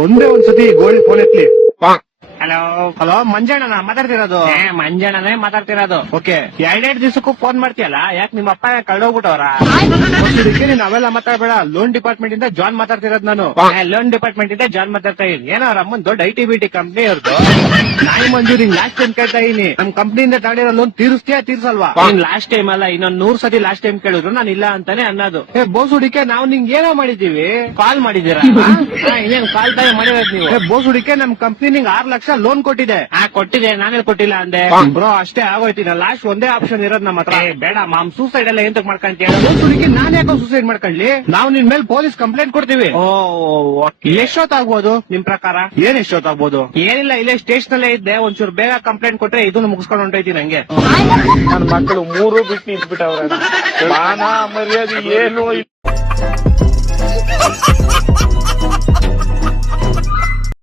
ಒಂದೇ ಒಂದ್ಸತಿ gold phone ಎತ್ಲಿ. Hello hello, ಮಂಜಣ್ಣನ ಮಾತಾಡ್ತಿರೋದು? ಮಂಜಣ್ಣನೇ ಮಾತಾಡ್ತಿರೋದು. ಓಕೆ. ಎರಡೆರಡು ದಿವಸಕ್ಕೂ ಫೋನ್ ಮಾಡ್ತೀಯಲ್ಲ, ಯಾಕೆ ನಿಮ್ಮ ಅಪ್ಪ ಕಳ್ದೋಗ್ಬಿಟ್ಟವ್ರ? ನೀನ್ ಅವೆಲ್ಲ ಮಾತಾಡ್ಬೇಡ. ಲೋನ್ ಡಿಪಾರ್ಟ್ಮೆಂಟ್ ಇಂದ ಜಾನ್ ಮಾತಾಡ್ತಿರೋದು ನಾನು. ಲೋನ್ ಡಿಪಾರ್ಟ್ಮೆಂಟ್ ಇಂದ ಜಾನ್ ಮಾತಾಡ್ತಾ ಇದೀನಿ. ಏನೋ ಅವ್ರ ಅಮ್ಮನ್ ದೊಡ್ಡ ಐಟಿ ಕಂಪ್ನಿ ಅವ್ರದ್ದು. ನಾಯಿ ಮಂಜೂರಿ ಲಾಸ್ಟ್ ಟೈಮ್ ಕೇಳ್ತಾ ಇದೀನಿ, ನಮ್ ಕಂಪ್ನಿಯಿಂದ ತಗೊಂಡಿರೋ ಲೋನ್ ತೀರಿಸ್ತೀಯಾ ತೀರ್ಸಲ್ವಾ? ಲಾಸ್ಟ್ ಟೈಮ್ ಅಲ್ಲ, ಇನ್ನೊಂದ್ 100 ಸತಿ ಲಾಸ್ಟ್ ಟೈಮ್ ಕೇಳಿದ್ರು ನಾನು ಇಲ್ಲ ಅಂತಾನೆ ಅನ್ನೋದು. ಬೋಸುಡಿಕೆ, ನಾವು ನಿಂಗೆ ಏನೋ ಮಾಡಿದೀವಿ. ಕಾಲ್ ಮಾಡಿದೀರಾ? ಇನ್ನೇನ್ ಕಾಲ್ ತಾಯಿ ಮಾಡಿರೋದು ನೀವು? ಬೋಸುಡಿಕೆ, ನಮ್ ಕಂಪ್ನಿ ನಿಂಗೆ 6 ಲಕ್ಷ ಲೋನ್ ಕೊಟ್ಟಿದೆ. ಕೊಟ್ಟಿದೆ, ನಾನೇ ಕೊಟ್ಟಿಲ್ಲ ಅಂದೆ. ಬ್ರೋ ಅಷ್ಟೇ ಆಗೋಯ್ತಿನ. ಲಾಸ್ಟ್ ಒಂದೇ ಆಪ್ಷನ್ ಇರೋದ್ ನಮ್ಮ ಹತ್ರ. ಬೇಡ ಮಾಮ್, ಸೂಸೈಡ್ ಎಲ್ಲ ಎಂತಕ್ ಮಾಡ್ಕೊಂತೀಯ? ಬೋಸುಡಿಕೆ, ನಾನ್ ಯಾಕೋ ಸೂಸೈಡ್ ಮಾಡ್ಕೊಳ್ಳಿ? ನಾವು ನಿನ್ ಮೇಲೆ ಪೊಲೀಸ್ ಕಂಪ್ಲೇಂಟ್ ಕೊಡ್ತೀವಿ. ಎಷ್ಟೊತ್ತಾಗ್ಬೋದು ನಿಮ್ ಪ್ರಕಾರ? ಏನ್ ಎಷ್ಟೊತ್ತಾಗ್ಬೋದು? ಏನಿಲ್ಲ, ಇಲ್ಲೇ ಸ್ಟೇಷನ್ ಅಲ್ಲೇ ಇದ್ದೆ. ಒಂಚೂರು ಬೇಗ ಕಂಪ್ಲೇಂಟ್ ಕೊಟ್ರೆ ಇದನ್ನು ಮುಗಿಸ್ಕೊಂಡು ಹೊಂಟೈತಿ ನಂಗೆ. ನನ್ ಮಕ್ಕಳು 3 ಬಿಟ್ಟು ನಿಂತ್ಬಿಟ್ಟವ್ರೆ. ಮಾನ ಮರ್ಯಾದೆ ಏನು